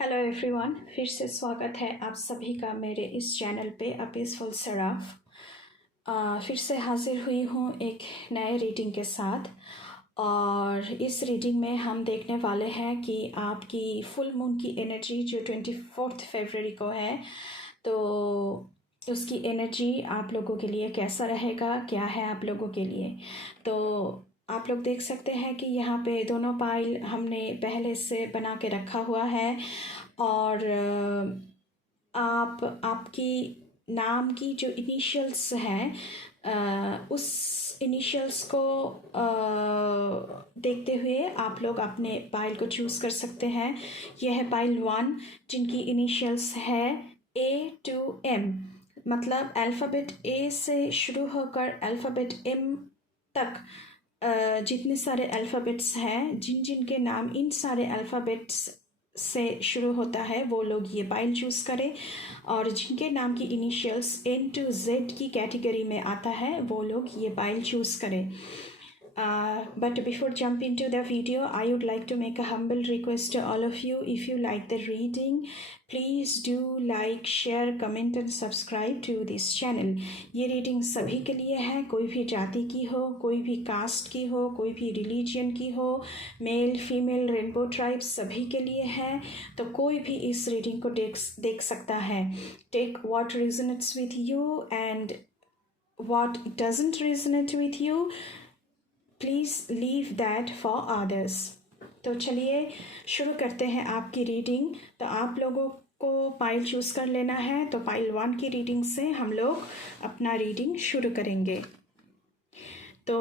Hello everyone, फिर से स्वागत है आप सभी का मेरे इस चैनल पे अ पीसफुल सराफ। फिर से हाजिर हुई हूँ एक नए रीडिंग के साथ। और इस रीडिंग में हम देखने वाले हैं कि आपकी फुल मून की एनर्जी जो 24 फरवरी को है, तो उसकी एनर्जी आप लोगों के लिए कैसा रहेगा, क्या है आप लोगों के लिए। तो आप लोग देख सकते हैं कि यहाँ पे दोनों पाइल हमने पहले से बना के रखा हुआ है। और आपकी नाम की जो इनिशियल्स हैं, उस इनिशियल्स को देखते हुए आप लोग अपने पाइल को चूज़ कर सकते हैं। यह है पाइल 1 जिनकी इनिशियल्स है A to M, मतलब अल्फ़ाबेट A से शुरू होकर अल्फ़ाबेट M तक जितने सारे अल्फ़ाबेट्स हैं, जिन जिन के नाम इन सारे अल्फ़ाबेट्स से शुरू होता है वो लोग ये पाइल चूज़ करें। और जिनके नाम की इनिशियल्स N to Z की कैटेगरी में आता है वो लोग ये पाइल चूज़ करें। But before jump into the video, I would like to make a humble request to all of you. If you like the reading, please do like, share, comment and subscribe to this channel. ये reading सभी के लिए है, कोई भी जाति की हो, कोई भी कास्ट की हो, कोई भी रिलीजन की हो, मेल फीमेल रेनबो ट्राइब सभी के लिए है। तो कोई भी इस रीडिंग को देख सकता है। Take what resonates with you and what doesn't resonate with you, please leave that for others. तो चलिए शुरू करते हैं आपकी रीडिंग। तो आप लोगों को पाइल चूज़ कर लेना है। तो पाइल 1 की रीडिंग से हम लोग अपना रीडिंग शुरू करेंगे। तो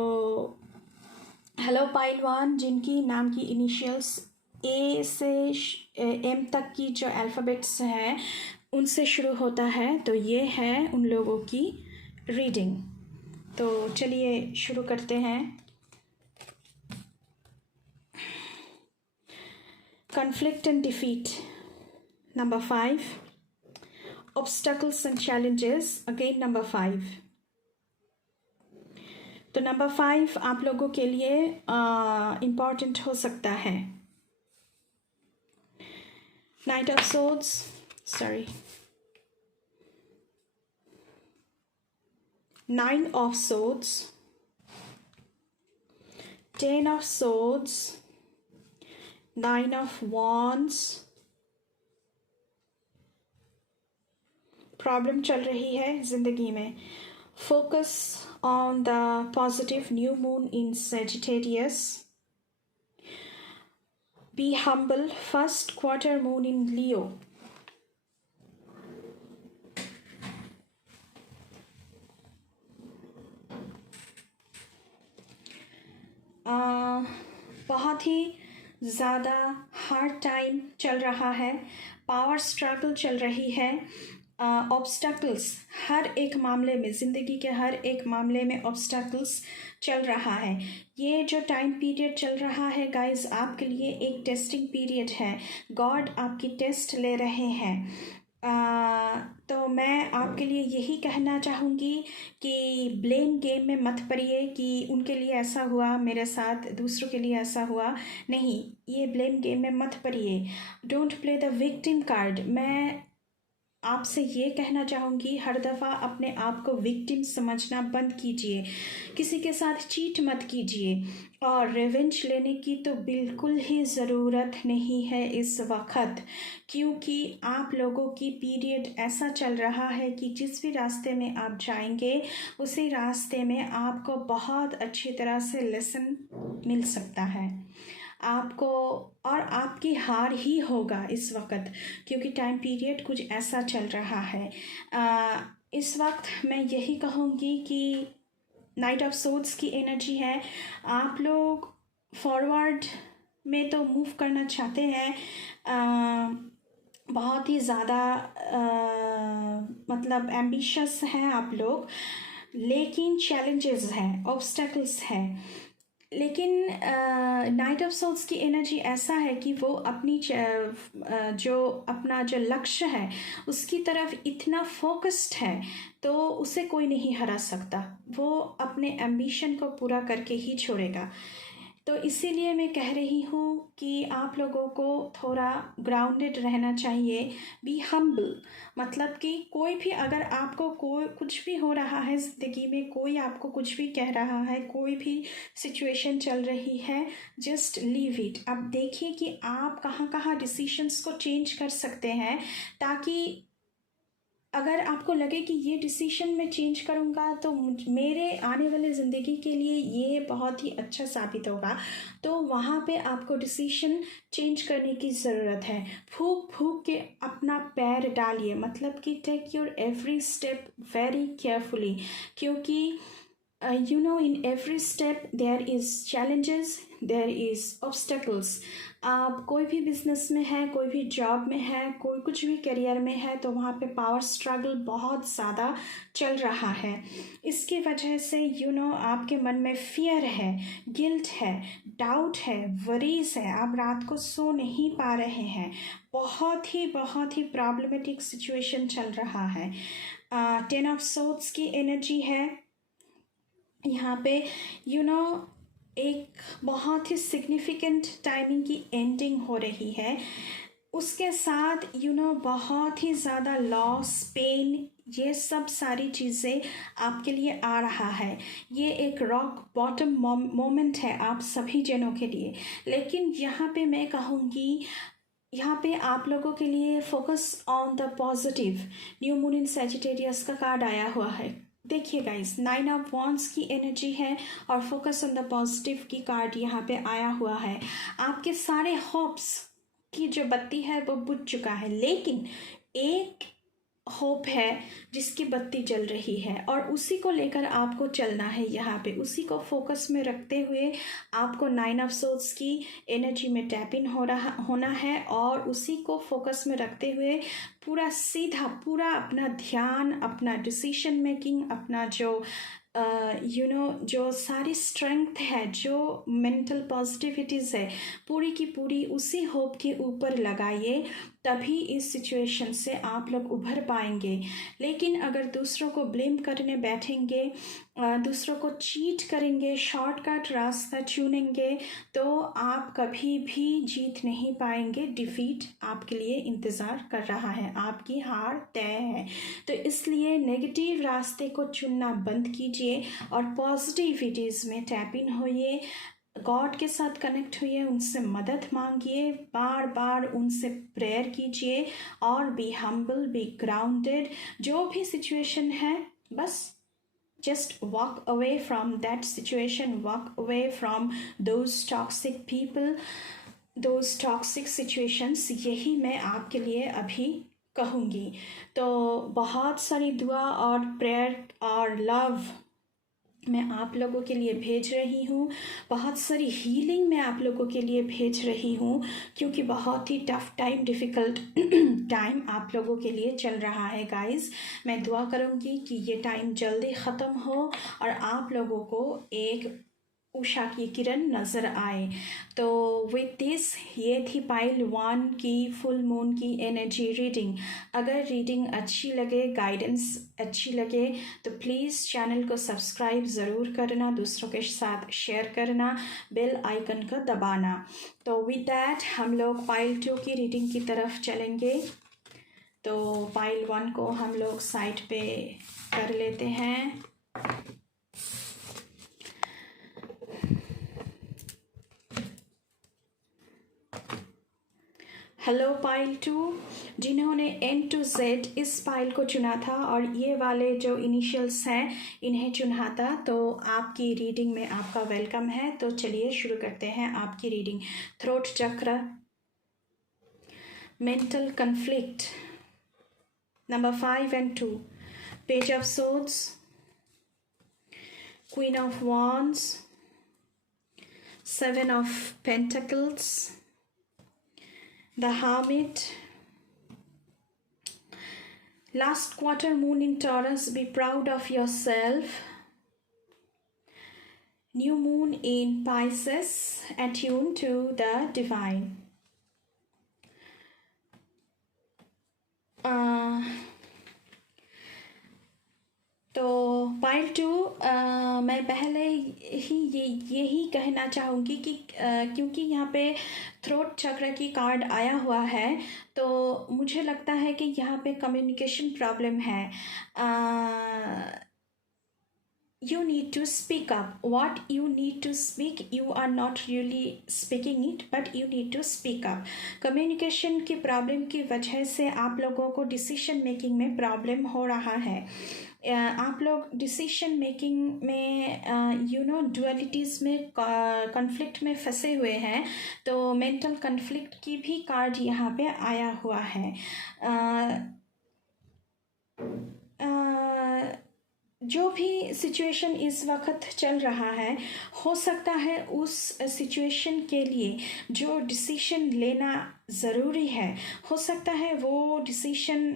हेलो पाइल 1 जिनकी नाम की इनिशियल्स A से M तक की जो अल्फ़ाबेट्स हैं उनसे शुरू होता है, तो ये है उन लोगों की रीडिंग। तो चलिए शुरू करते हैं। Conflict and defeat. Number 5. Obstacles and challenges. Again number 5. तो नंबर 5 आप लोगों के लिए इम्पॉर्टेंट हो सकता है। Knight of Swords. Sorry. 9 of Swords. 10 of Swords. 9 of Wands. Problem चल रही है ज़िंदगी में। Focus on the positive, new moon in Sagittarius. Be humble, first quarter moon in Leo. बहुत ही ज़्यादा हार्ड टाइम चल रहा है, पावर स्ट्रगल चल रही है। ऑब्स्टैकल्स हर एक मामले में, ज़िंदगी के हर एक मामले में ऑब्स्टैकल्स चल रहा है। ये जो टाइम पीरियड चल रहा है गाइस, आपके लिए एक टेस्टिंग पीरियड है। गॉड आपकी टेस्ट ले रहे हैं। तो मैं आपके लिए यही कहना चाहूँगी कि ब्लेम गेम में मत पड़िए कि उनके लिए ऐसा हुआ, मेरे साथ दूसरों के लिए ऐसा हुआ। नहीं, ये ब्लेम गेम में मत पड़िए। Don't play the victim card. मैं आपसे ये कहना चाहूँगी, हर दफ़ा अपने आप को विक्टिम समझना बंद कीजिए। किसी के साथ चीट मत कीजिए। और रिवेंज लेने की तो बिल्कुल ही ज़रूरत नहीं है इस वक्त, क्योंकि आप लोगों की पीरियड ऐसा चल रहा है कि जिस भी रास्ते में आप जाएंगे उसी रास्ते में आपको बहुत अच्छी तरह से लेसन मिल सकता है आपको, और आपकी हार ही होगा इस वक्त, क्योंकि टाइम पीरियड कुछ ऐसा चल रहा है। इस वक्त मैं यही कहूँगी कि नाइट ऑफ सोर्ड्स की एनर्जी है। आप लोग फॉरवर्ड में तो मूव करना चाहते हैं, बहुत ही ज़्यादा मतलब एम्बिशियस हैं आप लोग, लेकिन चैलेंजेस हैं, ऑब्स्टैकल्स हैं। लेकिन नाइट ऑफ सोल्स की एनर्जी ऐसा है कि वो अपनी जो अपना जो लक्ष्य है उसकी तरफ इतना फोकस्ड है, तो उसे कोई नहीं हरा सकता। वो अपने एम्बिशन को पूरा करके ही छोड़ेगा। तो इसीलिए मैं कह रही हूँ कि आप लोगों को थोड़ा ग्राउंडेड रहना चाहिए। बी हम्बल, मतलब कि कोई भी अगर आपको कोई कुछ भी हो रहा है ज़िंदगी में, कोई आपको कुछ भी कह रहा है, कोई भी सिचुएशन चल रही है, जस्ट लीव इट। अब देखिए कि आप कहाँ कहाँ डिसीशंस को चेंज कर सकते हैं, ताकि अगर आपको लगे कि ये डिसीशन मैं चेंज करूँगा तो मेरे आने वाले ज़िंदगी के लिए ये बहुत ही अच्छा साबित होगा, तो वहाँ पे आपको डिसीशन चेंज करने की ज़रूरत है। फूंक फूंक के अपना पैर डालिए, मतलब कि take your every step very carefully, क्योंकि in every step there is challenges, there is obstacles। आप कोई भी बिजनेस में है, कोई भी जॉब में है, कोई कुछ भी करियर में है, तो वहाँ पे पावर स्ट्रगल बहुत ज़्यादा चल रहा है। इसकी वजह से आपके मन में फियर है, गिल्ट है, डाउट है, वरीज है, आप रात को सो नहीं पा रहे हैं, बहुत ही प्रॉब्लमेटिक सिचुएशन चल रहा है। 10 ऑफ सोर्ड्स की एनर्जी है यहाँ पे। एक बहुत ही सिग्निफिकेंट टाइमिंग की एंडिंग हो रही है, उसके साथ बहुत ही ज़्यादा लॉस, पेन, ये सब सारी चीज़ें आपके लिए आ रहा है। ये एक रॉक बॉटम मोमेंट है आप सभी जनों के लिए। लेकिन यहाँ पे मैं कहूँगी, यहाँ पे आप लोगों के लिए focus on the positive. New moon in Sagittarius का कार्ड आया हुआ है। देखिए गाइस, 9 ऑफ वॉन्ड्स की एनर्जी है और फोकस ऑन द पॉजिटिव की कार्ड यहाँ पे आया हुआ है। आपके सारे होप्स की जो बत्ती है वो बुझ चुका है, लेकिन एक होप है जिसकी बत्ती जल रही है और उसी को लेकर आपको चलना है। यहाँ पे उसी को फोकस में रखते हुए आपको 9 ऑफ सोर्ड्स की एनर्जी में टैप इन होना है और उसी को फोकस में रखते हुए पूरा सीधा पूरा अपना ध्यान, अपना डिसीजन मेकिंग, अपना जो जो सारी स्ट्रेंथ है, जो मेंटल पॉजिटिविटीज़ है, पूरी की पूरी उसी होप के ऊपर लगाइए, तभी इस सिचुएशन से आप लोग उभर पाएंगे। लेकिन अगर दूसरों को ब्लेम करने बैठेंगे, दूसरों को चीट करेंगे, शॉर्टकट रास्ता चुनेंगे, तो आप कभी भी जीत नहीं पाएंगे। डिफीट आपके लिए इंतज़ार कर रहा है, आपकी हार तय है। तो इसलिए नेगेटिव रास्ते को चुनना बंद कीजिए और पॉजिटिविटीज़ में टैप इन होइए, गॉड के साथ कनेक्ट हुई है, उनसे मदद मांगिए, बार बार उनसे प्रेयर कीजिए और बी हम्बल, बी ग्राउंडेड। जो भी सिचुएशन है, बस just walk away from that situation, walk away from those toxic people, those toxic situations। यही मैं आपके लिए अभी कहूँगी। तो बहुत सारी दुआ और प्रेयर और लव मैं आप लोगों के लिए भेज रही हूँ, बहुत सारी हीलिंग मैं आप लोगों के लिए भेज रही हूँ, क्योंकि बहुत ही टफ टाइम, डिफ़िकल्ट टाइम आप लोगों के लिए चल रहा है गाइस। मैं दुआ करूँगी कि ये टाइम जल्दी ख़त्म हो और आप लोगों को एक उषा की किरण नज़र आए। तो विद दिस, ये थी पाइल 1 की फुल मून की एनर्जी रीडिंग। अगर रीडिंग अच्छी लगे, गाइडेंस अच्छी लगे, तो प्लीज़ चैनल को सब्सक्राइब ज़रूर करना, दूसरों के साथ शेयर करना, बेल आइकन का दबाना। तो विद दैट हम लोग पाइल 2 की रीडिंग की तरफ चलेंगे। तो पाइल 1 को हम लोग साइड पे कर लेते हैं। हेलो पाइल 2, जिन्होंने N to Z इस पाइल को चुना था और ये वाले जो इनिशियल्स हैं इन्हें चुना था, तो आपकी रीडिंग में आपका वेलकम है। तो चलिए शुरू करते हैं आपकी रीडिंग। थ्रोट चक्र, mental conflict, number 5 and 2, page of swords, queen of wands, 7 of Pentacles, the Hermit, last quarter moon in Taurus, be proud of yourself, new moon in Pisces, attune to the divine। तो pile 2, मैं पहले ही यही कहना चाहूँगी कि क्योंकि यहाँ पे थ्रोट चक्र की कार्ड आया हुआ है, तो मुझे लगता है कि यहाँ पे कम्युनिकेशन प्रॉब्लम है। You need to speak up. What you need to speak, you are not really speaking it, but you need to speak up. Communication की प्रॉब्लम की वजह से आप लोगों को डिसीजन मेकिंग में प्रॉब्लम हो रहा है। आप लोग डिसीजन मेकिंग में डुअलिटीज़ में कॉन्फ्लिक्ट में फंसे हुए हैं, तो मेंटल कॉन्फ्लिक्ट की भी कार्ड यहाँ पे आया हुआ है। जो भी सिचुएशन इस वक्त चल रहा है, हो सकता है उस सिचुएशन के लिए जो डिसीजन लेना ज़रूरी है, हो सकता है वो डिसीजन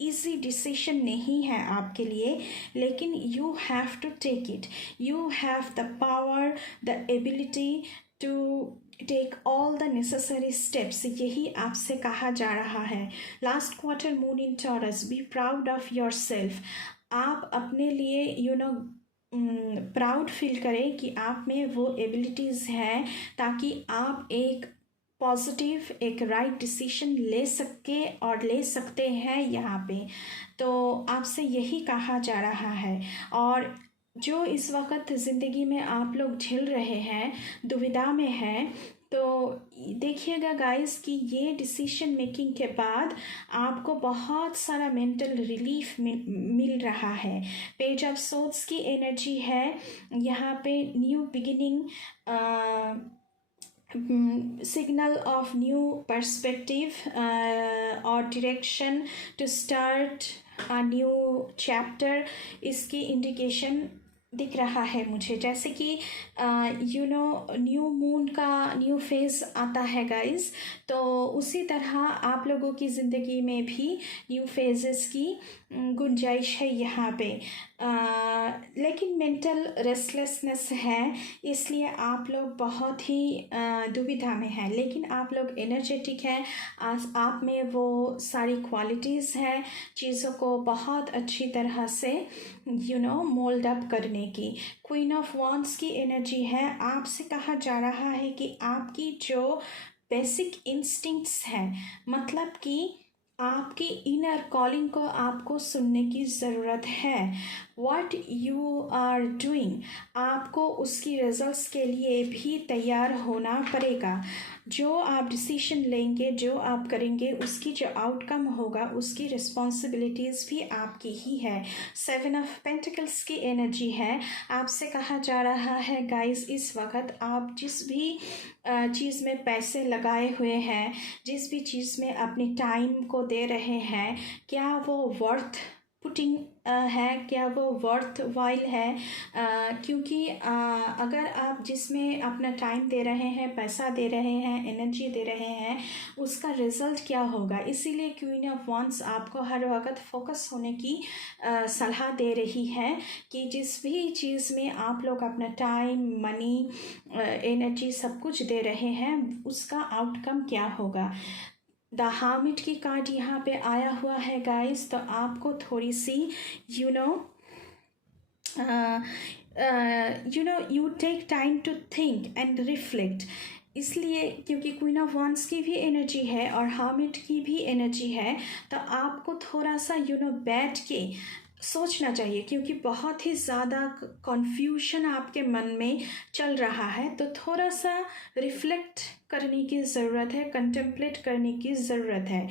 ईजी डिसीजन नहीं है आपके लिए, लेकिन you have to take it. You have the power, the ability to take all the necessary steps, यही आपसे कहा जा रहा है। Last quarter moon in Taurus, be proud of your self. आप अपने लिए प्राउड फील करें कि आप में वो एबिलिटीज़ हैं, ताकि आप एक पॉजिटिव, एक राइट डिसीजन ले सकते हैं यहाँ पे। तो आपसे यही कहा जा रहा है। और जो इस वक्त ज़िंदगी में आप लोग झेल रहे हैं, दुविधा में हैं, तो देखिएगा गाइस कि ये डिसीजन मेकिंग के बाद आपको बहुत सारा मेंटल रिलीफ मिल रहा है। पेज ऑफ सोर्ड्स की एनर्जी है यहाँ पे, new beginning, signal of new perspective or direction to start a new chapter, इसकी इंडिकेशन दिख रहा है मुझे। जैसे कि न्यू मून का न्यू फेज़ आता है गाइस, तो उसी तरह आप लोगों की ज़िंदगी में भी न्यू फेजेस की गुंजाइश है यहाँ पे। लेकिन मेंटल रेस्टलेसनेस है, इसलिए आप लोग बहुत ही दुविधा में हैं, लेकिन आप लोग एनर्जेटिक हैं। आप में वो सारी क्वालिटीज़ हैं चीज़ों को बहुत अच्छी तरह से मोल्ड अप करने की। क्वीन ऑफ वॉन्ड्स की एनर्जी है। आपसे कहा जा रहा है कि आपकी जो बेसिक इंस्टिंक्ट्स हैं, मतलब कि आपकी इनर कॉलिंग को आपको सुनने की ज़रूरत है। व्हाट यू आर डूइंग, आपको उसकी रिजल्ट्स के लिए भी तैयार होना पड़ेगा। जो आप डिसीजन लेंगे, जो आप करेंगे, उसकी जो आउटकम होगा, उसकी रिस्पॉन्सिबिलिटीज़ भी आपकी ही है। 7 ऑफ पेंटिकल्स की एनर्जी है। आपसे कहा जा रहा है गाइस, इस वक्त आप जिस भी चीज़ में पैसे लगाए हुए हैं, जिस भी चीज़ में अपनी टाइम को दे रहे हैं, क्या वो वर्थ पुटिंग है, क्या वो वर्थ वाइल है? क्योंकि अगर आप जिसमें अपना टाइम दे रहे हैं, पैसा दे रहे हैं, एनर्जी दे रहे हैं, उसका रिज़ल्ट क्या होगा? इसीलिए क्वीन ऑफ वॉन्ड्स आपको हर वक्त फोकस होने की सलाह दे रही है कि जिस भी चीज़ में आप लोग अपना टाइम, मनी, एनर्जी सब कुछ दे रहे हैं, उसका आउटकम क्या होगा। द हार्मिट की कार्ड यहाँ पे आया हुआ है गाइस, तो आपको थोड़ी सी you take time to think and reflect. इसलिए क्योंकि क्वीन ऑफ वॉन्ड्स की भी एनर्जी है और हार्मिट की भी एनर्जी है, तो आपको थोड़ा सा बैठ के सोचना चाहिए, क्योंकि बहुत ही ज़्यादा कन्फ्यूजन आपके मन में चल रहा है। तो थोड़ा सा रिफ्लेक्ट करने की ज़रूरत है, कंटेम्पलेट करने की ज़रूरत है।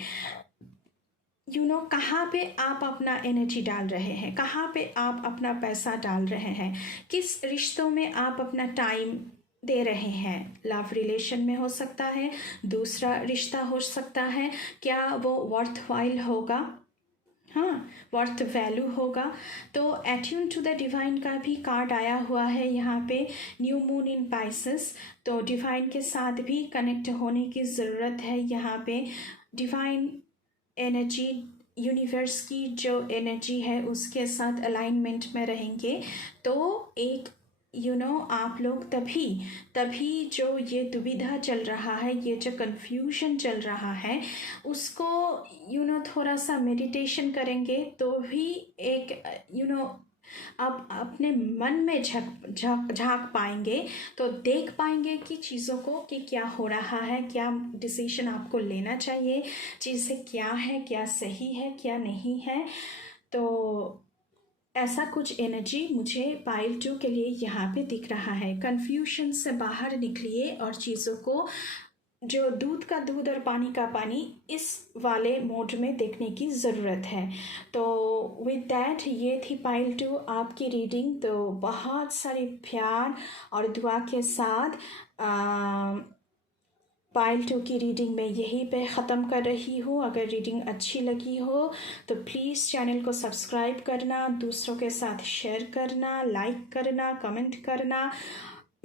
कहाँ पे आप अपना एनर्जी डाल रहे हैं, कहाँ पे आप अपना पैसा डाल रहे हैं, किस रिश्तों में आप अपना टाइम दे रहे हैं। लव रिलेशन में हो सकता है, दूसरा रिश्ता हो सकता है, क्या वो वर्थ वाइल होगा, हाँ, वर्थ वैल्यू होगा। तो एट्यून टू द डिवाइन का भी कार्ड आया हुआ है यहाँ पे, न्यू मून इन पाइसेस। तो डिवाइन के साथ भी कनेक्ट होने की ज़रूरत है यहाँ पे। डिवाइन एनर्जी, यूनिवर्स की जो एनर्जी है, उसके साथ अलाइनमेंट में रहेंगे तो एक आप लोग तभी जो ये दुविधा चल रहा है, ये जो कन्फ्यूजन चल रहा है, उसको थोड़ा सा मेडिटेशन करेंगे तो भी एक आप अपने मन में झांक पाएंगे तो देख पाएंगे कि चीज़ों को कि क्या हो रहा है, क्या डिसीजन आपको लेना चाहिए, चीज़ें क्या है, क्या सही है, क्या नहीं है। तो ऐसा कुछ एनर्जी मुझे पाइल 2 के लिए यहाँ पे दिख रहा है। कन्फ्यूजन से बाहर निकलिए और चीज़ों को जो दूध का दूध और पानी का पानी इस वाले मोड में देखने की ज़रूरत है। तो विद डैट ये थी पाइल 2 आपकी रीडिंग। तो बहुत सारे प्यार और दुआ के साथ पाइल 2 की रीडिंग मैं यहीं पे ख़त्म कर रही हूँ। अगर रीडिंग अच्छी लगी हो तो प्लीज़ चैनल को सब्सक्राइब करना, दूसरों के साथ शेयर करना, लाइक करना, कमेंट करना,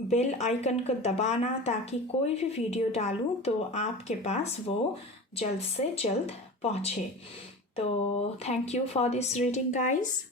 बेल आइकन को दबाना, ताकि कोई भी वीडियो डालूं तो आपके पास वो जल्द से जल्द पहुँचे। तो thank you for this reading guys.